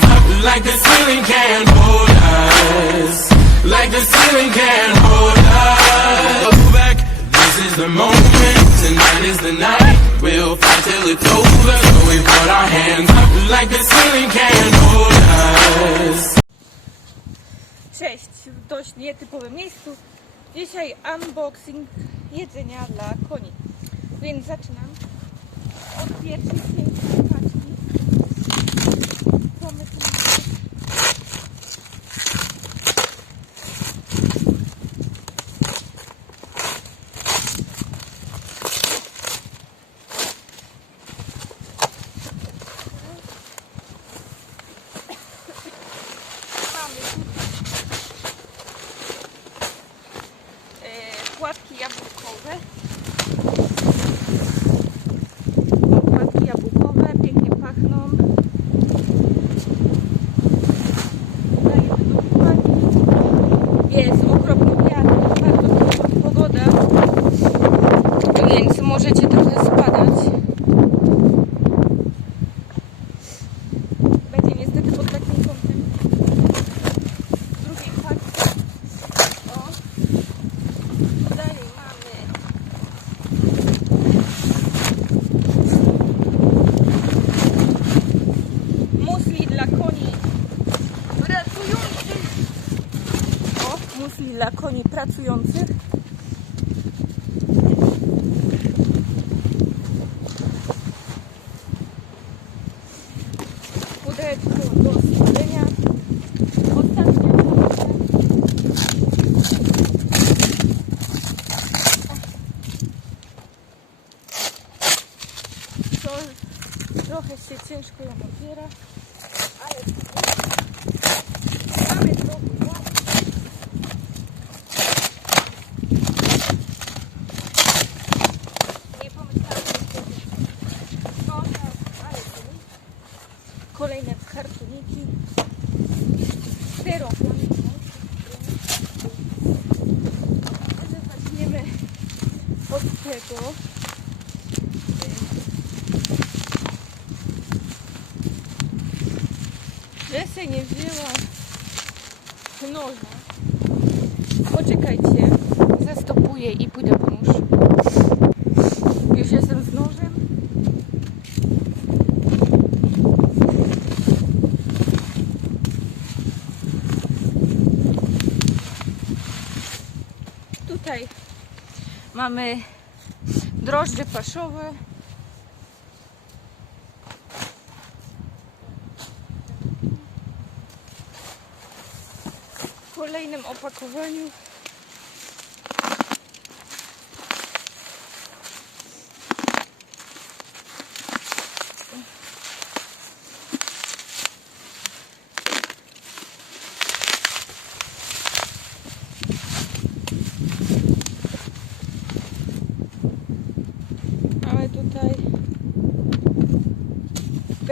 hands like the ceiling can't hold us. Like the ceiling can't hold us. Go back, this is the moment. Tonight is the night. We'll fight till it's over. So we put our hands up like the ceiling can't hold us. Cześć, w dość nietypowym miejscu. Dzisiaj unboxing jedzenia dla koni. Więc zaczynam od pierwszej pięknej paczki. Płatki jabłkowe. Musli dla koni pracujących. Pudełeczko do spalenia. Ostatnia. To trochę się ciężko ją otwiera, ale mamy drobny ład. Nie pomyślałam, że to można, ale to nic. Kolejne kartoniki. Styropian. Może zaczniemy od tego. że się nie wzięła noża. Poczekajcie, zastopuję i pójdę po nóż. Tutaj mamy drożdże paszowe. w kolejnym opakowaniu. Mamy tutaj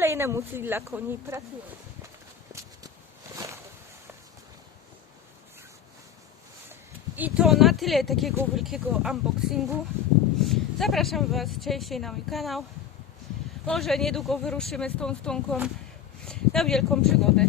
nie już jest kolejne mucli dla koni pracujących. I to na tyle takiego wielkiego unboxingu. Zapraszam Was częściej na mój kanał. Może niedługo wyruszymy z tą stonką na wielką przygodę.